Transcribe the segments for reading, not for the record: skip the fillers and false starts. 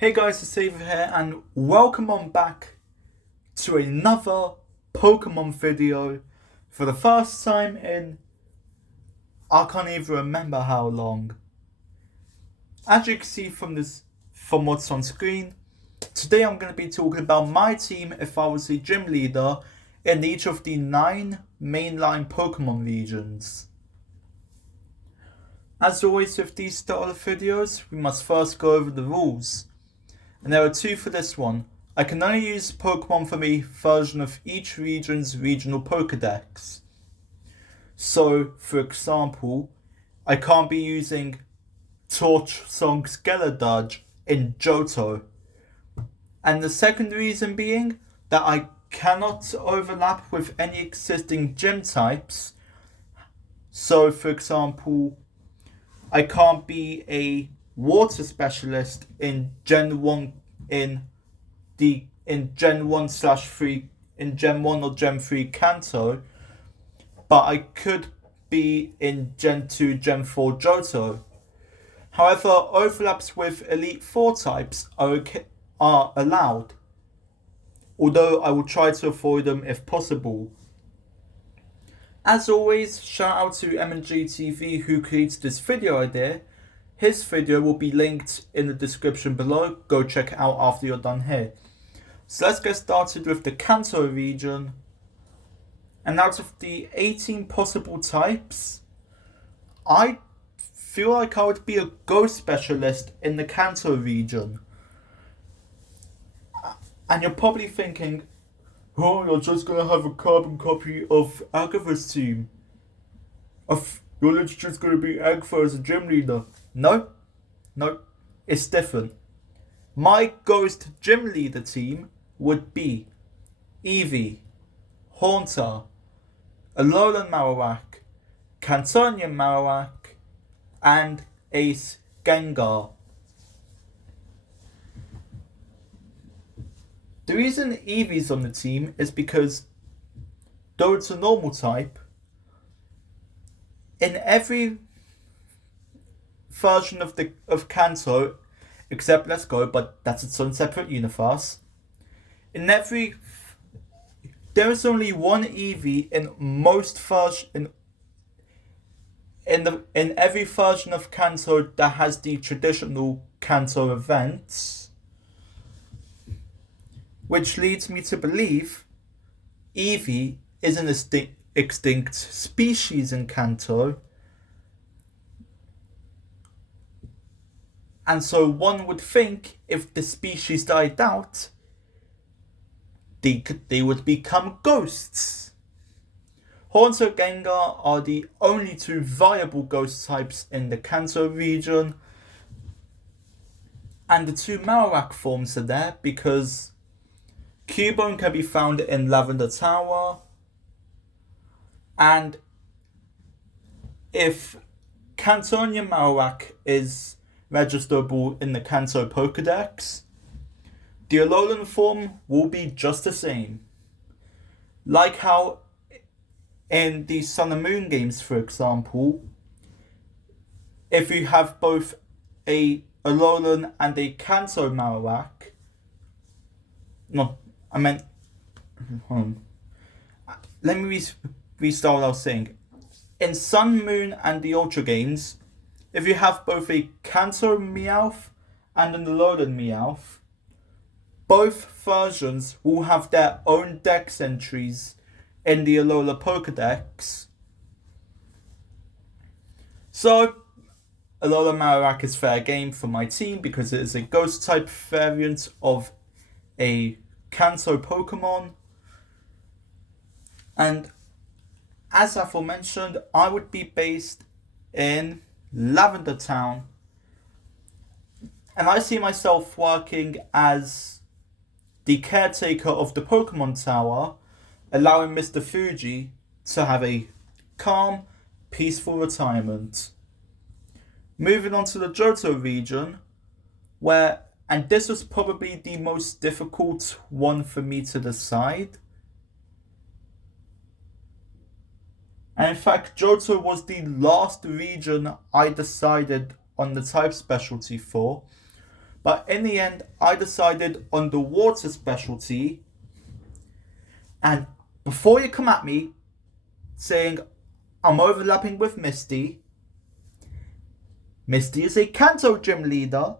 Hey guys, it's Saver here and welcome on back to another Pokemon video for the first time in I can't even remember how long. As you can see from what's on screen, today I'm going to be talking about my team if I was the gym leader in each of the 9 mainline Pokemon regions. As always with these style of videos, we must first go over the rules. And there are 2 for this one. I can only use Pokemon from a version of each region's regional Pokedex. So, for example, I can't be using Torch Song Skeledudge in Johto. And the second reason being that I cannot overlap with any existing gym types. So, for example, I can't be a water specialist in Gen 1 in Gen 1/3 in Gen 1 or Gen 3 Kanto, but I could be in Gen 2, Gen 4 Johto. However, overlaps with Elite 4 types are allowed, although I will try to avoid them if possible. As always, shout out to MNGTV who created this video idea. His video will be linked in the description below. Go check it out after you're done here. So let's get started with the Kanto region. And out of the 18 possible types, I feel like I would be a ghost specialist in the Kanto region. And you're probably thinking, oh, you're just going to have a carbon copy of Agatha's team. You're literally just going to be Agatha as a gym leader. No, it's different. My ghost gym leader team would be Eevee, Haunter, Alolan Marowak, Cantonian Marowak, and Ace Gengar. The reason Eevee's on the team is because, though it's a normal type, in every version of Kanto, except Let's Go, but that's its own separate universe. There is only one Eevee in every version of Kanto that has the traditional Kanto events, which leads me to believe Eevee is an extinct species in Kanto. And so one would think if the species died out, they would become ghosts. Haunter and Gengar are the only 2 viable ghost types in the Kanto region. And the 2 Marowak forms are there because Cubone can be found in Lavender Tower. And if Cantonian Marowak is registerable in the Kanto Pokedex, the Alolan form will be just the same. Like how in the Sun and Moon games, for example, if you have both a Alolan and a Kanto Marowak, let me restart what I was saying. In Sun, Moon and the Ultra games, if you have both a Kanto Meowth and an Alolan Meowth, both versions will have their own dex entries in the Alola Pokedex. So, Alola Marowak is fair game for my team because it is a ghost type variant of a Kanto Pokemon. And as aforementioned, I would be based in Lavender Town, and I see myself working as the caretaker of the Pokemon Tower, allowing Mr. Fuji to have a calm, peaceful retirement. Moving on to the Johto region, and this was probably the most difficult one for me to decide. And in fact, Johto was the last region I decided on the type specialty for, But in the end, I decided on the water specialty. And before you come at me saying I'm overlapping with Misty, Misty is a Kanto gym leader.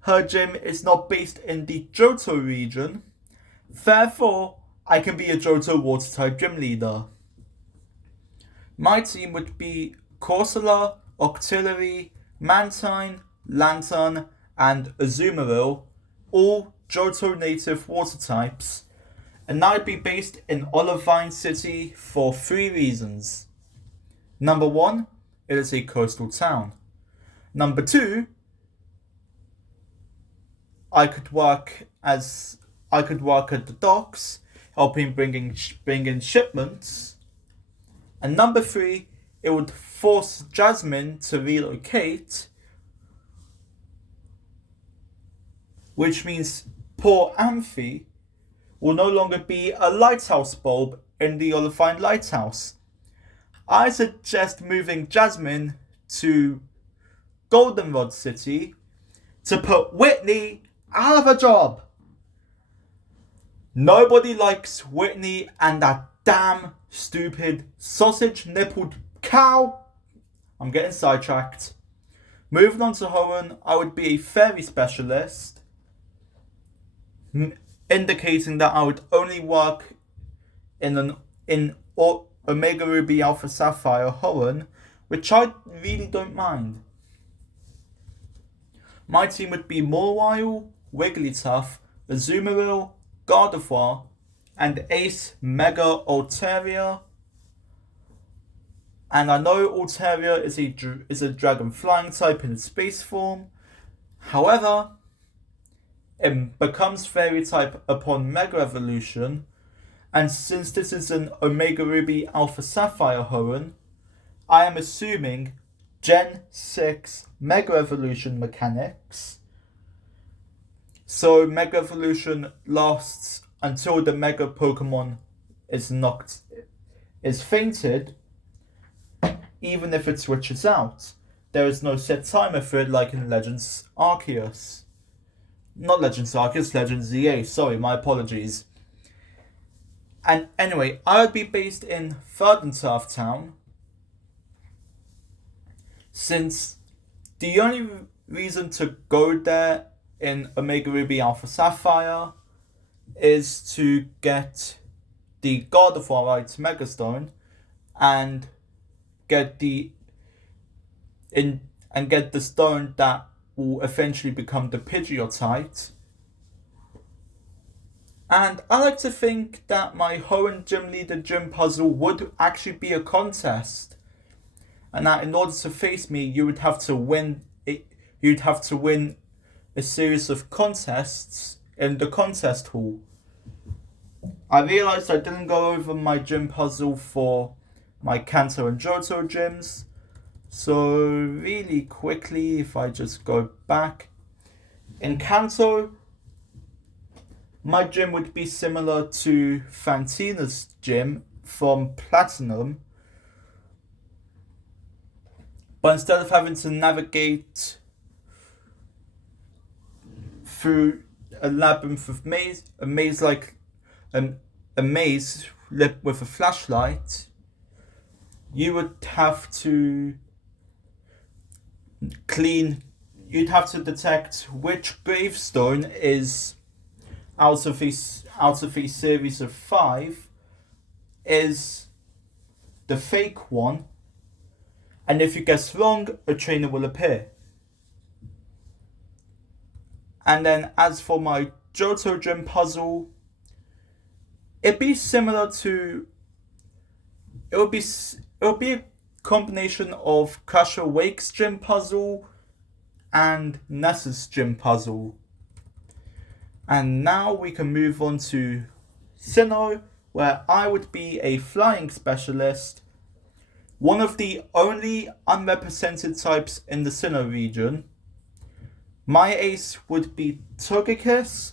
Her gym is not based in the Johto region. Therefore, I can be a Johto water type gym leader. My team would be Corsola, Octillery, Mantine, Lantern, and Azumarill, all Johto native water types, and I'd be based in Olivine City for 3 reasons. Number 1, it is a coastal town. Number 2, I could work at the docks, helping bring in shipments. And number 3, it would force Jasmine to relocate, which means poor Amphi will no longer be a lighthouse bulb in the Olivine Lighthouse. I suggest moving Jasmine to Goldenrod City to put Whitney out of a job. Nobody likes Whitney and that damn stupid sausage-nippled cow. I'm getting sidetracked. Moving on to Hoenn, I would be a fairy specialist, indicating that I would only work in Omega Ruby Alpha Sapphire Hoenn, which I really don't mind. My team would be Mawile, Wigglytuff, Azumarill, Gardevoir, and Ace Mega Altaria. And I know Altaria is a dragon flying type in space form. However, it becomes fairy type upon Mega Evolution, and since this is an Omega Ruby Alpha Sapphire Hoenn, I am assuming Gen 6 Mega Evolution mechanics. So Mega Evolution lasts until the Mega Pokemon is fainted, even if it switches out. There is no set timer for it like in Legends Arceus. Not Legends Arceus, Legends ZA, sorry, my apologies. And anyway, I would be based in Turf Town, since the only reason to go there in Omega Ruby Alpha Sapphire is to get the Gardevoirite Megastone and get the stone that will eventually become the Pidgeotite. And I like to think that my Hoenn Gym Leader Gym Puzzle would actually be a contest, and that in order to face me, you would have to win it. You'd have to win a series of contests in the contest hall. I realised I didn't go over my gym puzzle for my Kanto and Johto gyms, so really quickly, if I just go back, in Kanto, my gym would be similar to Fantina's gym from Platinum, but instead of having to navigate through a labyrinth of a maze lit with a flashlight, you would have to detect which gravestone is out of a series of 5 is the fake one, and if you guess wrong, a trainer will appear. And then as for my Johto gym puzzle, it would be a combination of Crusher Wake's gym puzzle and Nessa's gym puzzle. And now we can move on to Sinnoh, where I would be a flying specialist, one of the only unrepresented types in the Sinnoh region. My ace would be Togekiss,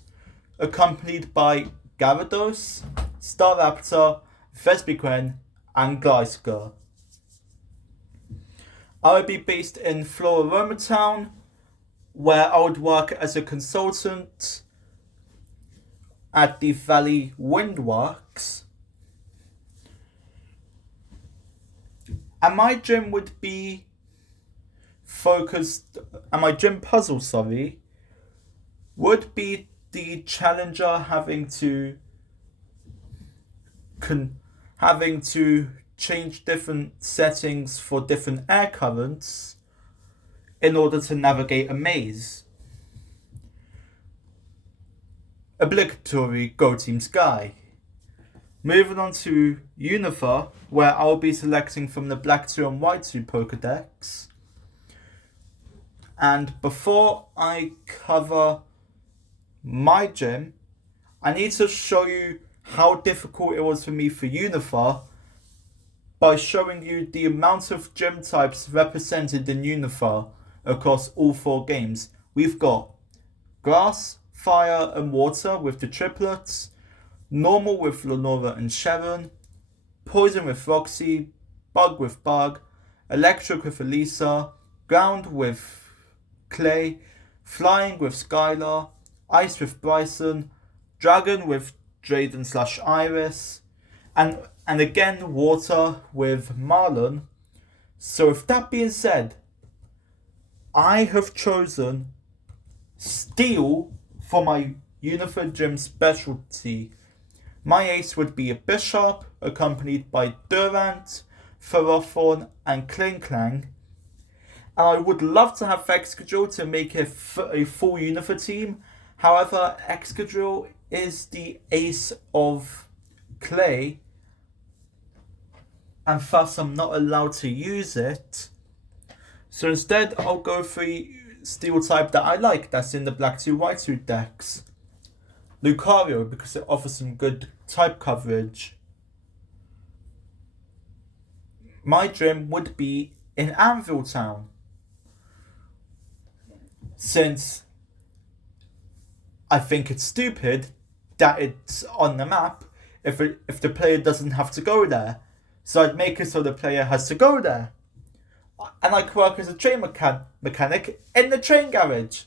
accompanied by Gyarados, Staraptor, Vespiquen, and Gleisker. I would be based in Floroma Town, where I would work as a consultant at the Valley Windworks. And my gym would be focused, and my gym puzzle, would be the challenger having to change different settings for different air currents in order to navigate a maze. Obligatory Go Team Sky. Moving on to Univer, where I'll be selecting from the Black 2 and White 2 Pokedex. And before I cover my gym, I need to show you how difficult it was for me for Univer by showing you the amount of gym types represented in Univer across all 4 games. We've got Grass, Fire and Water with the triplets, Normal with Lenora and Sharon, Poison with Roxy, Bug with Bug, Electric with Elisa, Ground with Clay, Flying with Skylar, Ice with Bryson, Dragon with Drayden/Iris, and again Water with Marlon. So with that being said, I have chosen Steel for my Univer Gym specialty. My ace would be a Bishop, accompanied by Durant, Ferrothorn and Klinklang. And I would love to have Excadrill to make a full Univer team. However, Excadrill is the ace of Clay, and thus I'm not allowed to use it. So instead, I'll go for the Steel type that I like, that's in the Black 2 White 2 decks. Lucario, because it offers some good type coverage. My gym would be in Anvil Town, since I think it's stupid that it's on the map if the player doesn't have to go there. So I'd make it so the player has to go there. And I could work as a train mechanic in the train garage.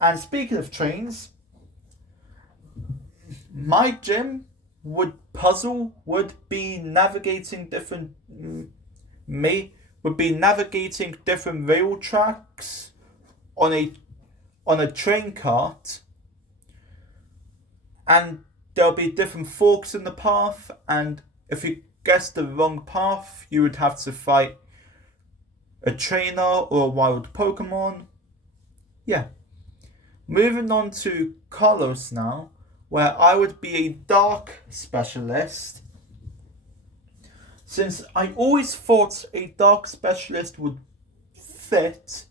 And speaking of trains, my gym would be navigating different rail tracks on a train cart, and there'll be different forks in the path, and if you guess the wrong path, you would have to fight a trainer or a wild Pokemon. Yeah. Moving on to Carlos now, where I would be a dark specialist, since I always thought a dark specialist would fit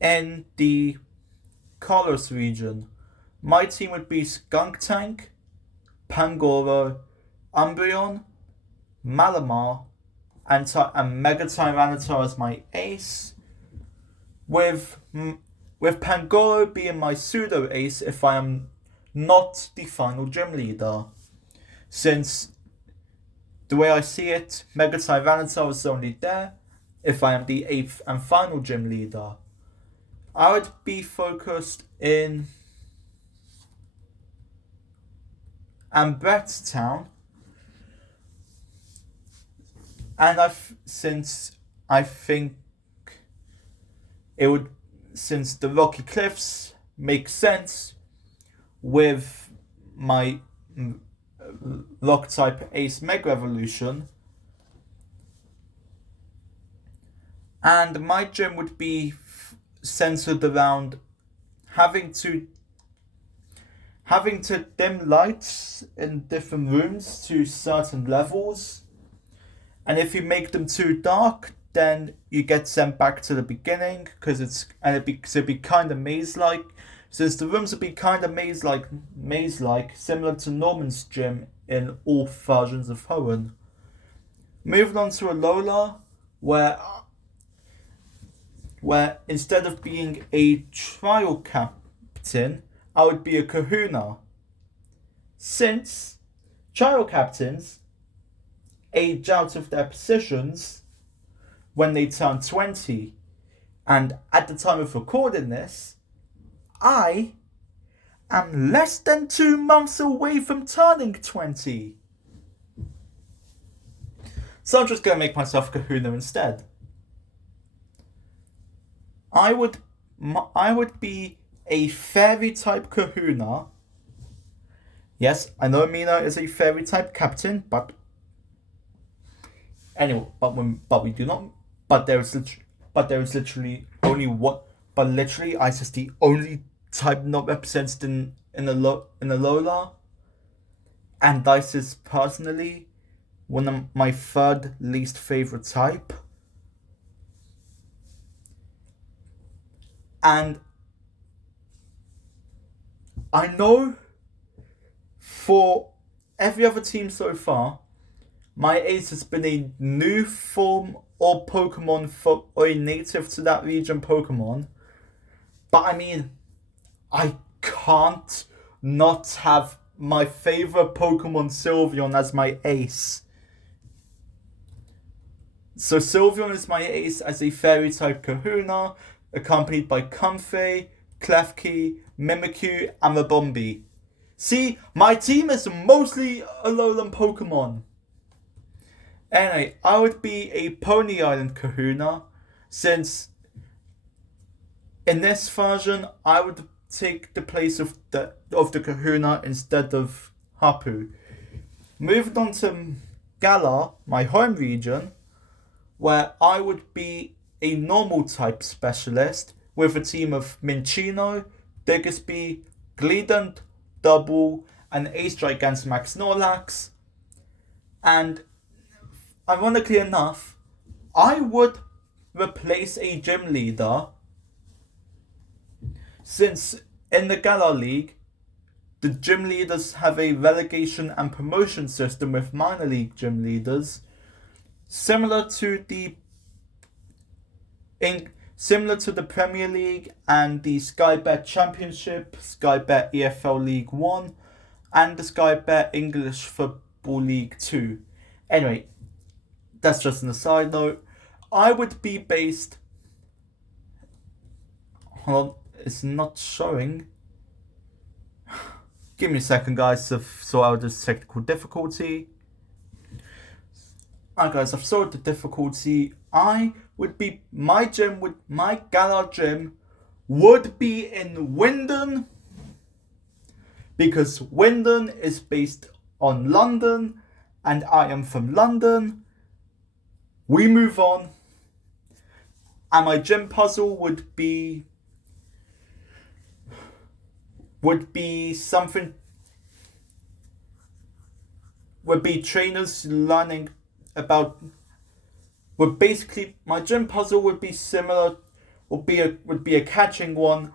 in the Carlos region. My team would be Skuntank, Pangoro, Umbreon, Malamar, and Mega Tyranitar as my ace, with Pangoro being my pseudo ace if I am not the final gym leader. Since the way I see it, Mega Tyranitar is only there if I am the 8th and final gym leader. I would be focused in Ambret Town, and since the Rocky Cliffs make sense with my Rock type Ace Mega Evolution, and my gym would be centered around having to dim lights in different rooms to certain levels, and if you make them too dark, then you get sent back to the beginning, because it'd be kind of maze-like, since the rooms would be kind of maze-like, similar to Norman's gym in all versions of Hoenn. Moving on to Alola, where instead of being a trial captain, I would be a Kahuna. Since trial captains age out of their positions when they turn 20, And at the time of recording this, I am less than 2 months away from turning 20. So I'm just going to make myself Kahuna instead. I would be a fairy type Kahuna. Yes, I know Mina is a fairy type captain, but anyway, there is literally only one. But literally, Ice is the only type not represented in a Alola, and Dice is personally one of my third least favorite type. And I know for every other team so far, my ace has been a new form or Pokemon or a native to that region Pokemon. But I mean, I can't not have my favorite Pokemon Sylveon as my ace. So Sylveon is my ace as a fairy type Kahuna, accompanied by Comfey, Klefki, Mimikyu, and Rabombi. See, my team is mostly Alolan Pokemon. Anyway, I would be a Pony Island Kahuna, since in this version I would take the place of the Kahuna instead of Hapu. Moving on to Galar, my home region, where I would be a normal type specialist with a team of Minccino, Diggersby, Gleedon, Double, and Ace Gigantamax Snorlax. And ironically enough, I would replace a gym leader, since in the Galar League, the gym leaders have a relegation and promotion system with minor league gym leaders, similar to the Premier League and the Sky Bet Championship, Sky Bet EFL League 1, and the Sky Bet English Football League 2. Anyway, that's just an aside note. I would be based... Hold on, it's not showing. Give me a second, guys, to sort out this technical difficulty. Alright, guys, I've sorted the difficulty. My Galar gym would be in Windon, because Windon is based on London, and I am from London. We move on. And my gym puzzle would be trainers learning about. Basically, my gym puzzle would be similar, would be a catching one,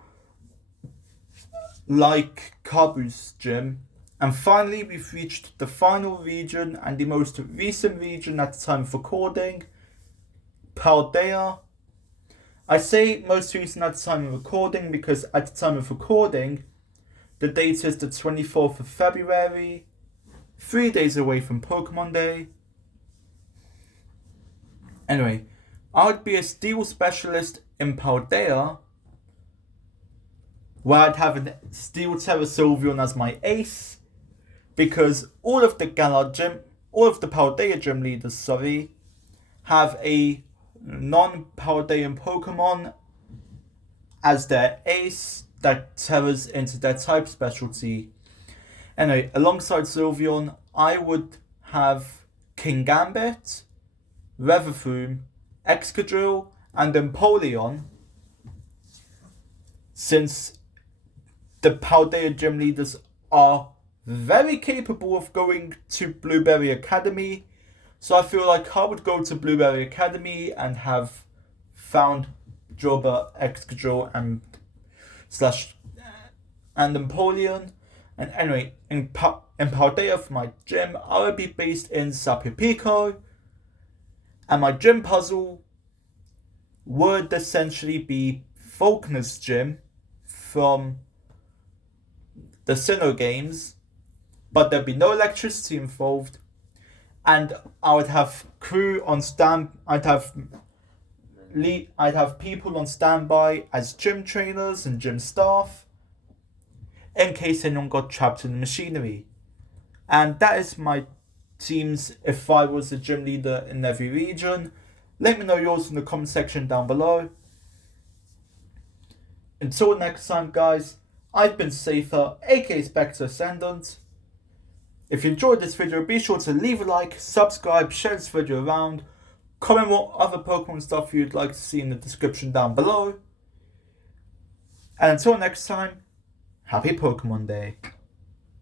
like Kabu's gym. And finally, we've reached the final region and the most recent region at the time of recording, Paldea. I say most recent at the time of recording because at the time of recording, the date is the 24th of February, 3 days away from Pokemon Day. Anyway, I would be a steel specialist in Paldea, where I'd have a Steel Terra Sylveon as my ace, because all of the Paldea gym leaders, have a non-Paldean Pokemon as their ace that terras into their type specialty. Anyway, alongside Sylveon, I would have Kingambit, Revavroom, Excadrill, and Empoleon, since the Paldea gym leaders are very capable of going to Blueberry Academy. So I feel like I would go to Blueberry Academy and have found Jobber, Excadrill, and Empoleon. And anyway, in Paldea for my gym, I would be based in Sapupico. And my gym puzzle would essentially be Faulkner's gym from the Sinnoh games, but there'd be no electricity involved, and I would have crew on stand. I'd have I'd have people on standby as gym trainers and gym staff in case anyone got trapped in the machinery. And that is my teams if I was a gym leader in every region. Let me know yours in the comment section down below. Until next time, guys, I've been Safer, aka Spectre Ascendant. If you enjoyed this video, be sure to leave a like, subscribe, share this video around, comment what other Pokemon stuff you'd like to see in the description down below. And until next time, happy Pokemon Day.